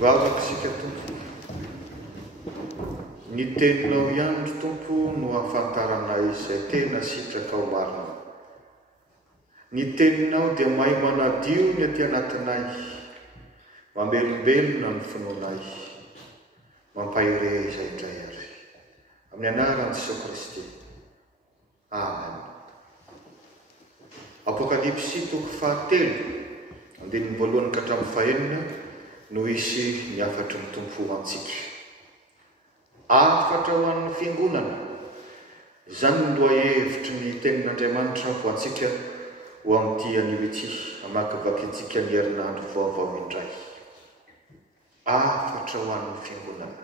vavaka sika tompo, ny teninao ihany tompo no ahafantaranay izay tena sitraka ao marina. Ny teninao dia mahay manadio ny aty anatinay, mamelombelona ny finoanay, mampahire izay indray ary. Amin'ny anaran'i Jesosy Kristy. Amen. Apokalipsy toko 7, andininy voalohany ka hatramin'ny fahaenina no isy ny afatry ny tompo antsika. Afatra ho an'ny fiangonana, izany no lohahevitry ny tenin'Andriamanitra ho antsika ho amin'ity anio ity, hamakivaky antsika ny herinandro vaovao indray. Afatra ho an'ny fiangonana.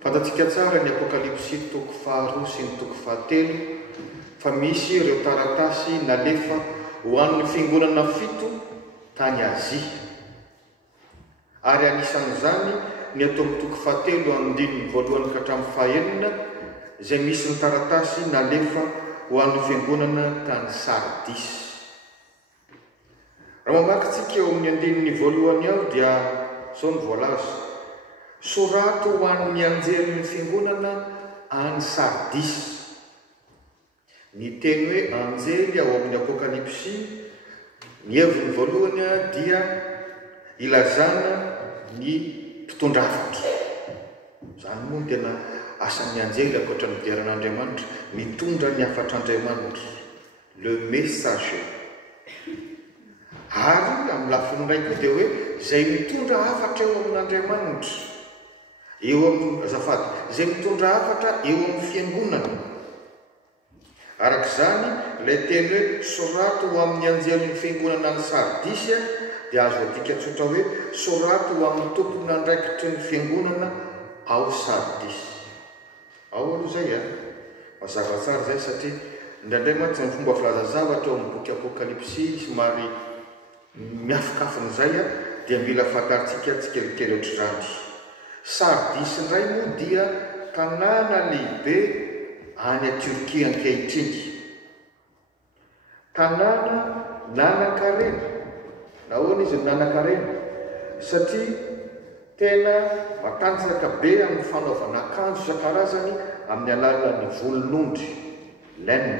Fantatsika tsara ny Apokalipsy toko 2 sy ny toko 7 fa misy ireo taratasy nalefa ho an'ny fiangonana 7 tany Azia. Ary anisan'izany ny ato amin'ny toko 7 andininy voalohany ka hatramin'ny fahaenina izay misy ny taratasy nalefa ho an'ny fiangonana tany Sardis. Raha mamakytsika eo amin'ny andininy voalohany ao dia izao ny voalaza: sorato ho an'ny anjelin'ny fiangonana any Sardis. Ny teny hoe anjely ao amin'ny Apokalipsy, ny heviny voalohany dia ilazana ny mpitondra hafatra. Izany moa tena asan'ny anjely ankoatra ny diaran'Andriamanitra, mitondra ny hafatr'Andriamanitra, le messager. Ary amin'ny lafiny iray koa dia hoe izay mitondra hafatra eo amin'Andriamanitra, eo amin'ny azafady, izay mitondra hafatra eo amin'ny fiangonana. Arak'izany ilay teny hoe sorato ho amin'ny anjelin'ny fiangonana ny Sardis dia azo adika tsotra hoe sorato ho amin'ny tompony andraikitry ny fiangonana ao Sardis. Ao aloha zay mazava tsara zay satria indraindray mantsy ny fomba filazazavatra eo amin'ny boky Apokalipsy somary miafikafin'izay dia mila fantaritsika tsikelikely ohatr'izany. Sardis indray moa dia tanàna lehibe any Turkia ankehitriny. Tanàna nanan-karena. Nahoana izy nanan-karena? Satria tena matanjaka be amin'ny fanaovana akanjo isan-karazany amin'ny alalan'ny volon'ondry, laine.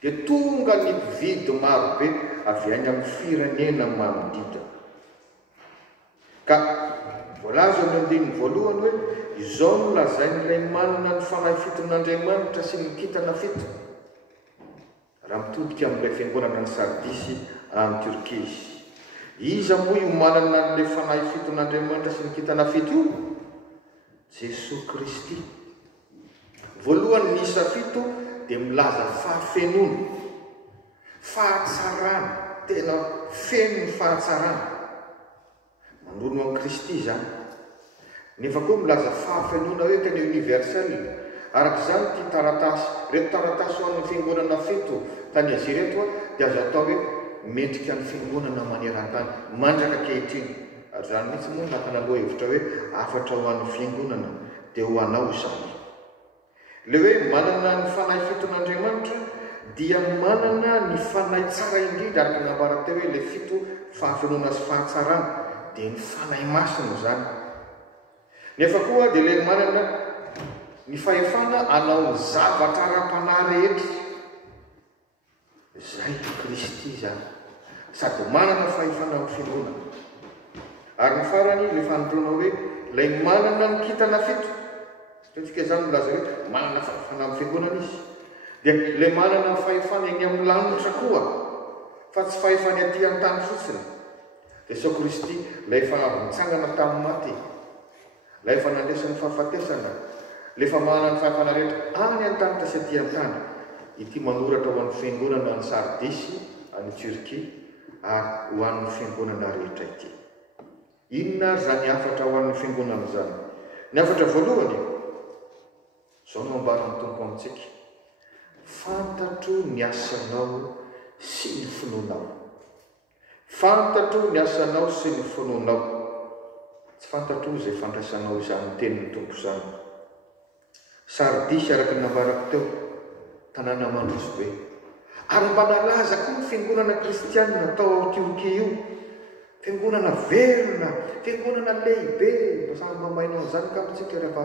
Dia tonga ny mpividy maro be avy any amin'ny firenena manodidina. Ka voalaza ny andininy voalohany hoe izao no lazain'ilay manana ny fanahy fiton'Andriamanitra sy ny kintana 7 raha mitodika amin'ilay fiangonana ny Sardis any Turkia. Iza moa io manana n'ilay fanahy fiton'Andriamanitra sy ny kintana 7 io? Jesosy Kristy. Voalohany ny isa 7 dia milaza fahafenoana, fahatsarana, tena feno ny fahatsarana. Manono amin'ny Kristy izany. Nefa koa milaza fahafenoana hoe tena universel. Arak'izany ty taratasy, reto taratasy ho amin'ny fiangonana 7 tany Azia reto dia azo atao hoe mendrika ny fiangonana maneran-tany, mandraka ankehitriny. Ary izany mihitsy moa nakanaloha hevitra hoe afatra ho an'ny fiangonana dia ho anao izany. Le hoe manana ny fanahy fiton'Andriamanitra dia manana ny fanahy tsara indrindra, araka nambara teo hoe le 7 fahafenoana sy fahatsarana dia ny fanahy masina izany. Nefa koa dia ilay manana ny fahefana anao ny zavatra ara-panahy rehetra. Izay Kristy izany, sady manana fahefana amin'ny fiangonana. Ary ny farany ilay fanondroana hoe ilay manana ny kintana 7. Tatsika izany milaza hoe manana fahefana amin'ny fiangonana izy. Dia ilay manana ny fahefana eny amin'ny lanitra koa, fa tsy fahefany aty an-tany fotsiny. Jesosy Kristy ilay efa nitsangana tamin'ny maty, ilay efa nandesiny fahafatesana, ilay efa manana ny fahefana rehetra any an-tany sy aty an-tany. Ity manoratra ho an'ny fiangonana ny Sardis any Turkia ary ho an'ny fiangonana rehetra ity. Inona ary zany afatra ho an'ny fiangonana zany? Ny afatra voalohany, izao no ambaran'ny Tompo amintsika: fantatro ny asanao sy ny finoanao. Fantatro ny asanao sy ny finoanao. Tsy fantatro izay fandraisanao izany tenin'ny Tompo izany. Sardis araka ny nambarako teo, tanàna mandroso be. Ary mba nalaza koa ny fiangonana kristianina natao ao Turkia io fiangonana velona, fiangonana lehibe. Samy mamaina an'izany kamotsika rehefa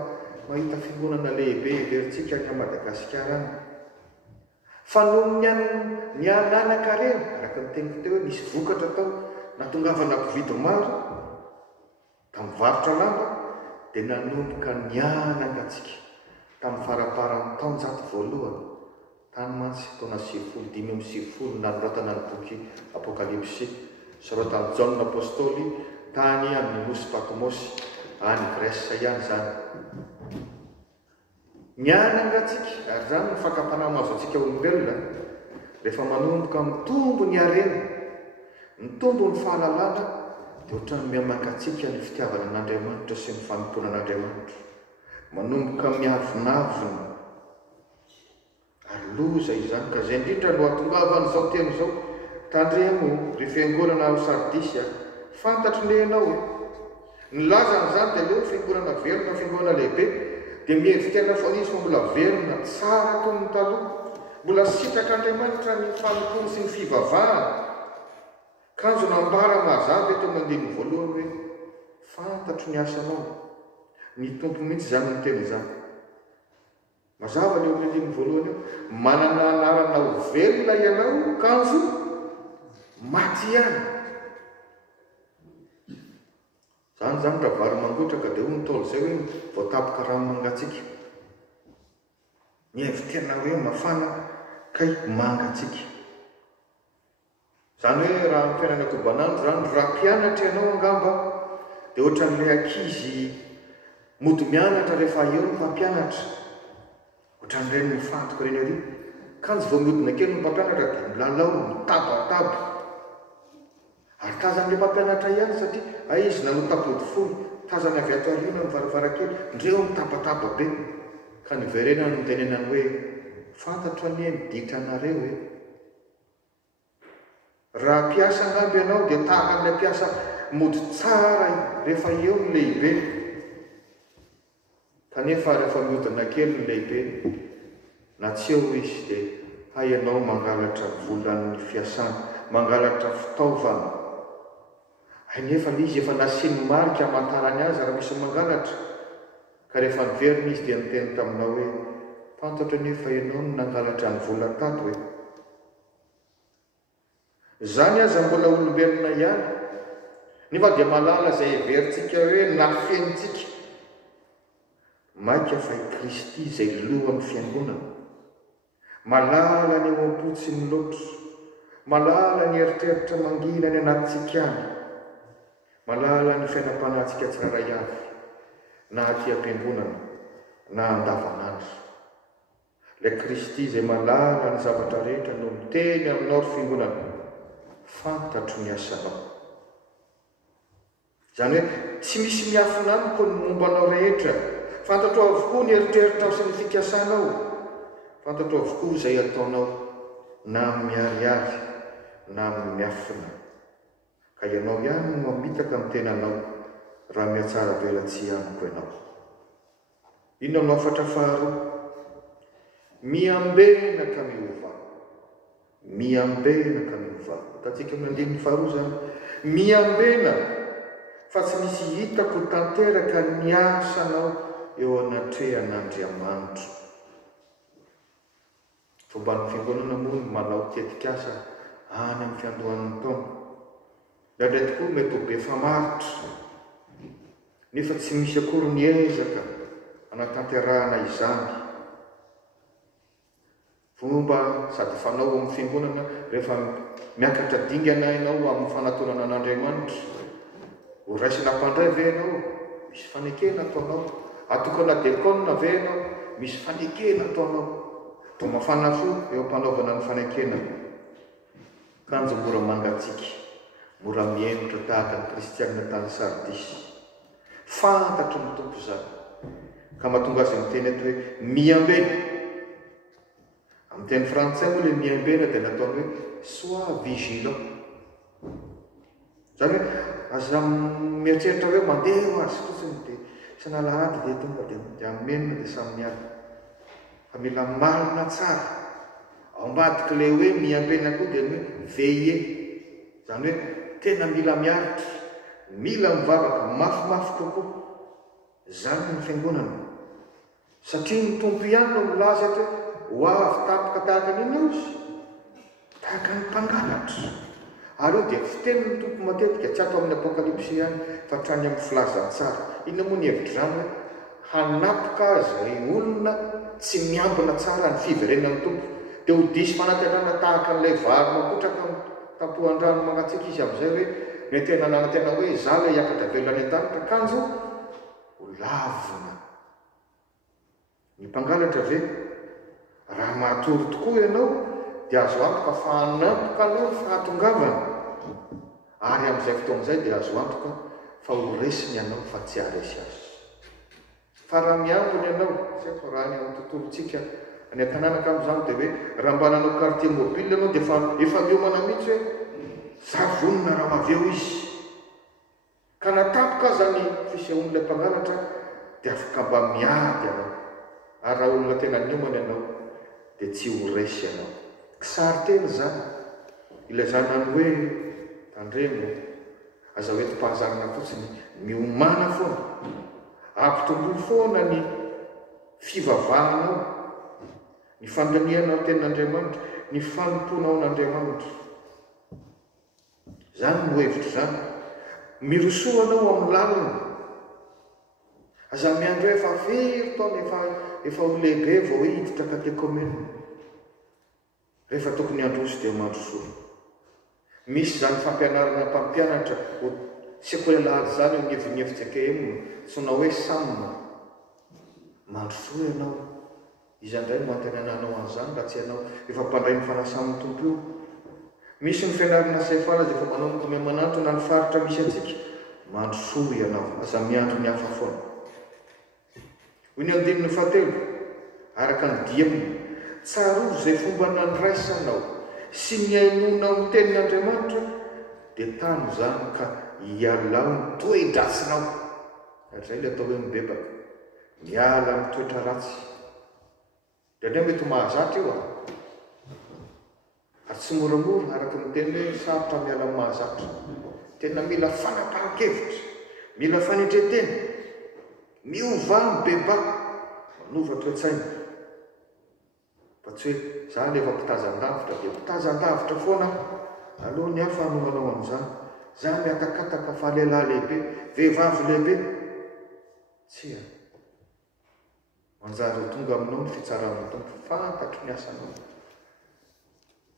mahita fiangonana lehibe verintsika ny Madagasikara any. Fa noho ny ananankarena, araka ny teniko teo hoe misy vokatra tao natongavana mpividy maro tamin'ny varotra lamba, dia nanomboka nianangatsika tamin'ny faraparan'ny taonjato voalohany tany mantsy taona 1570 nanoratana ny boky Apokalipsy soratan'i Jaona Apôstôly tany amin'ny nosy Patmosy any Grèce ihany zany. Nianangatsika, ary zany ny fakapanahy mahazo antsika olombelona rehefa manomboka mitombo ny arena, mitombo ny fahalalana, dia ohatrany mihamangatsika ny fitiavana an'Andriamanitra sy ny fanompona an'Andriamanitra, manomboka miavinavina ary loza izany. Ka zay indrindra no atongavan'izao teny izao, tandremo ry fiangonana ao Sardisy, fantatro ne ianao ny lazan'izany dia leo fiangonana velona, fiangonana lehibe, dia mihevikana fa izy fa mbola velona tsara toy ny taloha, mbola sitrak'Andriamanitra ny fanompony sy ny fivavahana. Kanjo nambara mazava eto amin'ny andininy voalohany hoe fantatro ny asanao, ny tompo mihitsy zany ny teny izany. Mazava leo amin'ny andininy voalohany eo, manana anarana ho velona ianao, kanjo maty ihany. Zany raha vary mangotraka dia hoy ny Ntaolo zay hoe voatapoka rano mangatsika. Mievy tena hoe mafana kay mangatsika. Zany hoe raha ny fiainana kobanandro zany, raha mpianatra ianao angamba dia ohatran'ilay ankizy mody mianatra rehefa eo ny mpampianatra, ohatran'ireny mifantoka ireny ary. Kanjo vao miodina kely ny mpampianatra dia milalao, mitabataba. Ary tazan'ilay mpampianatra ihany satria izy nano tapody folo, tazany avy ato ariona mivaravarankely, ndreo mitabataba be. Ka ny verena no tenenany hoe fantatro anie miditra anareo hoe raha mpiasa angamby ianao dia tahaka amin'ilay mpiasa mody tsara rehefa eo ny lehibe. Kanefa rehefa miodina kely ny lehibe, na tsy eo izy dia hay ianao mangalatra volan'ny fiasana, mangalatra fitaovana. Nefa izy efa nasiany marika hamantarany azy raha misy mangalatra. Ka rehefa niverina izy dia niteny taminao hoe fantatro nefa ianao no nangalatra ny vola tato hoe. Zany aza mbola olombelona ihany, nefa dia malala izay heverintsika hoe nafenitsika. Maika fa i Kristy izay lohan'ny fiangonana, malala ny eo am-potsiny loatra, malala ny eritreritra mangina ny anatintsika any, malala ny fiainam-panahintsika tsiraray avy, na aty am-piangonana na andavanandro. Ilay Kristy izay malala ny zavatra rehetra no miteny aminao ry fiangonana, fantatro ny asanao. Zany hoe tsy misy miafina amiko ny mombanao rehetra, fantatro avokoa ny eritreritrao sy ny fikasanao, fantatro avokoa izay ataonao na miariary na miafina. Ka ianao ihany no mamitaka amin'ny tenanao raha mihatsara velatsy amiko ianao. Inona no afatra faharoa? Miambena ka miova, miambena ka miova. Tatsika amin'ny andininy faharoa zany, miambena fa tsy misy hitako tanteraka ny asanao eo anatrehan'Andriamanitra. Fomban'ny fiangonana moa ny manao tetikasa any amin'ny fiandohan'ny taona. Ndraindray tokoa mety ho be famaritra, nefa tsy misy akory ny ezaka anatanterahana izany. Fomba sady fanao amin'ny fiangonana rehefa miakatra dingana ianao amin'ny fanatonana an'Andriamanitra, ho raisina mpandray ve ianao, misy fanekena ataonao, atokana dekona ve ianao, misy fanekena ataonao, to mafana fo eo ampanaovana ny fanekena. Kanjo mora mangatsika, mora mienitra tahaka ny kristianina tany Sardisy, fantatro ny tompo zany. Ka mahatonga azy miteny eto hoe miambena. Amin'ny teny frantsay moa le miambena dia nataony hoe sois vigilant. Zany hoe aza mieritreritra hoe mandeha ho azy fotsiny dia sanalahady dia tonga dia amenina dia samy miady. Fa mila malina tsara. Ao ambadika le hoe miambena koa dia hoe veiller. Zany hoe tena mila miaritra, mila mivavaka mafimafy kokoa. Zany ny fiangonana. Satria ny tompo ihany no milaza hoe ho avy tapoka tahaka n'inona izy, tahaka ny mpangalatra. Ary io dia fitenin'ny tompo matetika tsy ato amin'ny apokalipsy ihany fa hatrany amin'ny filazantsara. Inona moa ny hevitra zany hoe hanapoka izay olona tsy miambina tsara ny fiverenan'ny tompo, dia ho disy fanantenana tahaka n'ilay vary makotraka ny tampohan-drano mangatsiaka izy amin'izay hoe mety nanana tena hoe zala hiakatra velona any an-danitra kanjo ho lavina. Ny mpangalatra ve raha matory tokoa ianao dia azo antoka fa hanampoka anao fahatongavana, ary amin'izay fotoan'izay dia azo antoka fa ho resiny ianao fa tsy haresy azy. Fa raha miambony ianao, saiko raha ny amin'ny tontolontsika any an-tanàna amin'izany dia hoe raha mba nanao quartier mobile ianao dia efa miomana mihitsy hoe zavonina raha maveo izy. Ka natapoka aza ny fisehoan'ilay mpangalatra dia afaka mba miady ianao. Ary raha olona tena niomana ianao dia tsy ho resy ianao. Kisary teny zany ilazana ny hoe tandremo aza hoe tim-pahazarana fotsiny miomana foana, ampitomboy foana ny fivavahanao, ny fandanianao tenin'Andriamanitra, ny fanomponao n'Andriamanitra. Zany no hevitra zany. Mirosoanao amin'ny lalina. Aza miandro hoe efa very taona efa ho lehibe vao hiditra katekomena. Rehefa tokony androso dia mandrosoa. Misy zany fampianarana mpampianatra sekoela zany amin'ny hevin-hevitsakemo sonao hoe samina. Mandrosoa ianao. Izandray no antenananao an'izany raha tsy ianao efa mpandray ny fanasan'ny tompo io. Misy ny fianarana saifala efa manomboka ny aman'andro na ny faritra misy antsika. Mandrosoa ianao, aza miandro ny hafa foana. Hoy ny andininy fahatelo, araka ny diamina, tsarovo izay fomba nandraisanao sy ny ainona amin'ny tenin'Andriamanitra dia tany zany ka hialao ny toe-dratsinao. Izay ilay atao hoe mibebaka, miala amin'ny toetra ratsy. Dia ndray mety mahazatra io ary tsy moramora araka ny teny hoe sarotra miala amin'ny mahazatra. Tena mila fanapahan-kevitra, mila fanetretena, miova mibeba, manova toe-tsaina. Fa tsy hoe za nefa mpitazan-davitra dia mpitazan-davitra foana aloha ny hafa hanomanao amin'izany. Za miatakataka fa lehilahy lehibe, vehivavy lehibe. Tsy manjary ho tonga aminao ny fitsaran'ny tompo, fantatro ny asanao,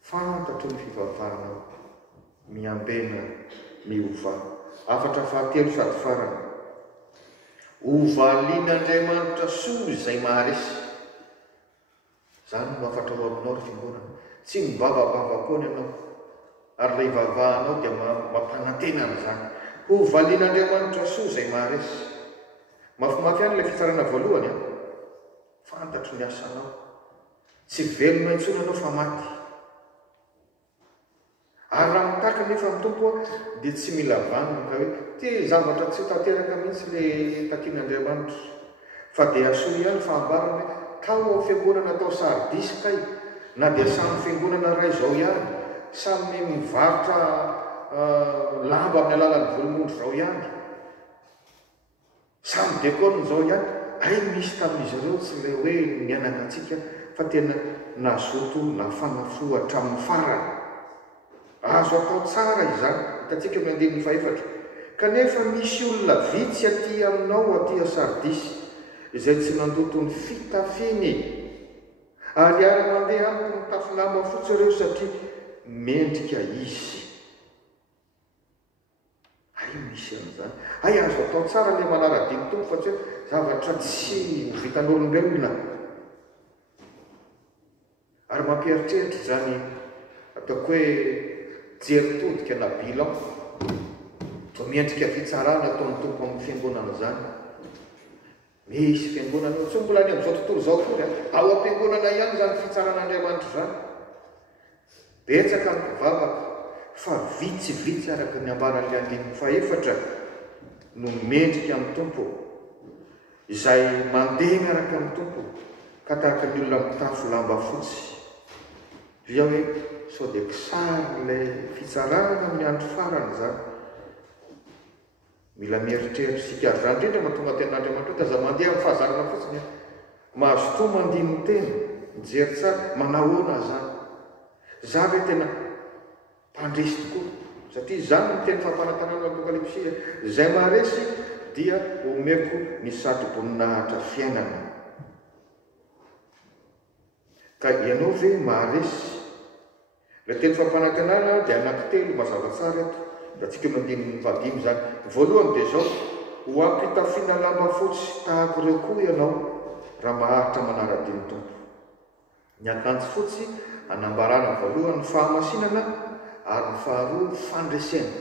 fantatro ny fivavahanao, miambena, miova. Afatra fahatelo sady farany, hovalian'Andriamanitra soa izay maharesy. Zany no afatra ho aminao ry fiangonana. Tsy mibavabava koa ianao, ary ilay vavahanao dia mampanantena amin'izany. Hovalian'Andriamanitra soa izay maharesy. Mafimafy ihany ilay fitsarana voalohany. Fantatro ny asanao, tsy velona intsony ianao fa maty. Ary raha mitaka nefa amin'ny tompo dia tsy mila vanina ka hoe ty zavatra tsy tanteraka mihitsy ilay takian'Andriamanitra. Fa dia asoa ihany fahambarana hoe tao fiangonana atao Sardis kay, na dia samy fiangonana ray izao ihany, samy mivarotra lamba amin'ny alalan'ny volomondry izao ihany, samy dekona izao ihany. Ay misy tamin'izy ireo tsy ilay hoe mianaka antsika fa tena nazoto na fanafo hatramin'ny farany. Azo atao tsara izany, hitantsika amin'ny andininy fahaefatra. Kanefa misy olona vitsy aty aminao aty a Sardis izay tsy nandoto ny fitafiny, ary ary mandeha amiko ny tafilamba fotsy ireo satria mendrika izy. Ay misy an'izany. Ay azo atao tsara ilay manara-diny tompo fa tsy hoe zavatra tsy vitan'olombelona. Ary mampieritreritra zany ataoko hoe jeritodika na bilan, to miendrika fitsarana ataon'ny tompo amin'ny fiangonana zany. Misy fiangonana tsy mbola any amin'izao tontolo izao koa ao am-piangonana ihany zany fitsaran'Andriamanitra zany. Betsaka ny mpivavaka fa vitsivitsy araka ny ambaran'ilay andininy fahaefatra no mendrika amin'ny tompo, izay mandeha araka amin'ny tompo ka tahaka ny olona mitafy lamba fotsy. dia hoe sao dia kisary lay fitsarana amin'ny andro farany zany mila mieritreritra sika ary zany indrindra mahatonga ten'Andriamanitra taza mandeha amin'ny fahazarana fotsiny mahazo toa mandihy ny tena mijery tsara manahoana zany za ve tena mpandresy tokoa satria zany ny teny fampanantanana apokalipsia zay maharesy dia omeko ny satroboninahitra fiainana ka ianao ve maharesy le teny fampanantanana dia anankitelo mazava tsara eto da tsika mandiny vadimy zany voalohany dia zao ho ampitafiana lamba fotsy tahako ireo koa ianao raha maharitra manara-diny tompo ny akanjo fotsy anambarana voalohany ny fahamasinana ary ny faharoa ny fandresena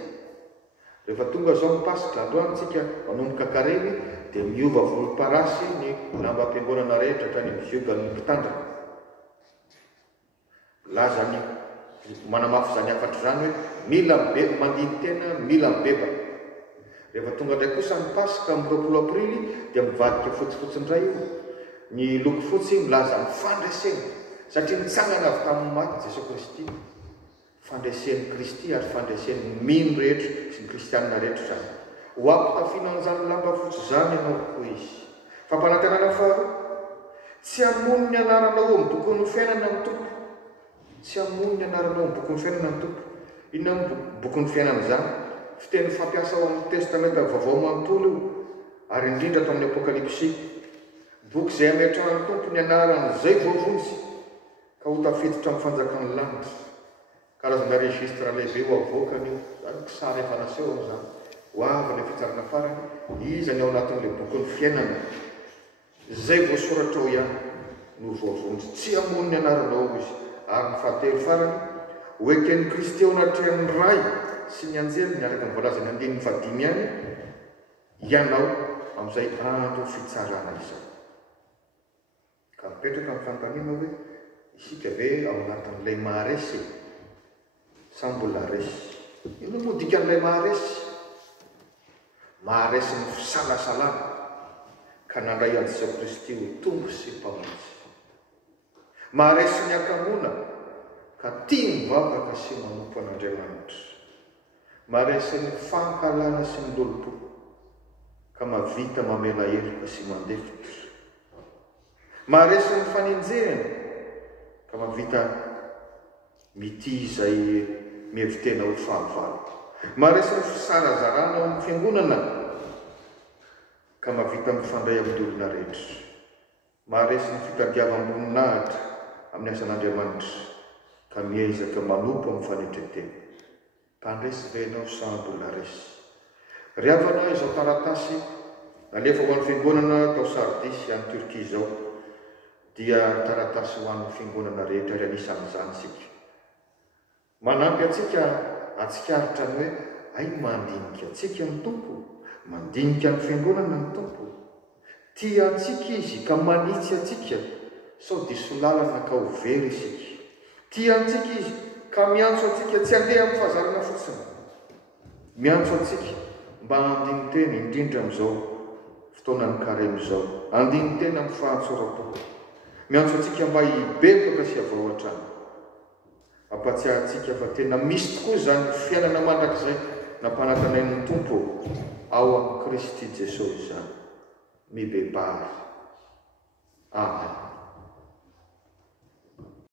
rehefa tonga zao mipasitra androany tsika manomboka kareny dia miova volomparasy ny lamba ampiangonana rehetra hatrany miviogany mpitandrina lazany manamafy zany afatra zany hoe mila mandiny tena mila mibeba rehefa tonga ndray kosa mipasika amin'ny 20 aprily dia mivadika fotsifotsindray io ny loko fotsy milaza ny fandresena satria nitsangana avy tamin'ny maty Jesosy Kristy fandresen'ny Kristy ary fandresen'ny mino rehetra sy ny kristianina rehetra zany ho ampitafianan'izany lamba fotsy zany ianao koa izy fampanantenana faharoa tsy hamono ny anaranao amin'ny bokon'ny fiainana ny tompo tsy hamono ny anaranao amin'ny bokon'ny fiainana ny tompo inona ny bokon'ny fiainana zany fiteny fampiasa ao amin'ny testamenta vaovao manontolo io ary indrindra tamin'ny apokalipsia boky zay ametrahany tompo ny anarany zay voavonjy ka ho tafiditra amin'ny fanjakan'ny lanitra karazana registre lehibe ho avoakany io zany kisary efa naseho am'izany ho avy le fitsarana farany izy ny ao anatin'le bokon'ny fiainana zay voasoratra ao ihany no voavonjy tsy hamono ny anaranao izy ary ny fahatelo farany hoeken'ny Kristy ao anatrehan'ny ray sy ny anjely miaraka ny voalazany andininy vadimy ihany ianao amin'izay andro fitsarana izao ka mipetraka amin'ny fanontaniana hoe isika ve ao anatin'ilay maharesy sa mbola resy ino moa dikan'ilay maharesy ny fisalasalana ka nandray an Jesosy Kristy ho tombo sy mpamonjy maharesy ny akamona ka tia mivavaka sy manompo an'Andriamanitra maharesy ny fankalana sy ny lolopo ka mavita mamela heloka sy mandefitra maharesy ny faninjehana ka mavita mity izay mihevitena ho fahavalo maharesy ny fisarazarana ao amin'ny fiangonana ka mavita mifandray amin'ny olona rehetra maharesy ny fitadiavam-boninahitra amin'ny asan'Andriamanitra ka miezaka manompo amin'ny fanetretena mpandresy ve ianao sa mbola resy ryavana izao taratasy nalefa ho an'ny fiangonana tao Sardisy any Turquie zao dia taratasy ho an'ny fiangonana rehetra ry anisan'izany sika manampy atsika atsikaritra ny hoe ay mandinika atsika ny tompo mandinika ny fiangonana ny tompo tia antsika izy ka manitsy atsika sao diso lalana ka ho very isika tia antsika izy ka miantso atsika tsy handeha amin'ny fahazarana fotsiny miantso atsika mba andiny tena indrindra amin'izao fotoanany karemy zao andiny tena amin'ny fahatsoram-po miantso atsika mba hibebaka sy avao hatrany ampatsiahy atsika fa tena misy tokoa zany fiainana mandrakizay nampanantanain'ny tompo ao amin'ny Kristy Jesosy zany mibebary amen.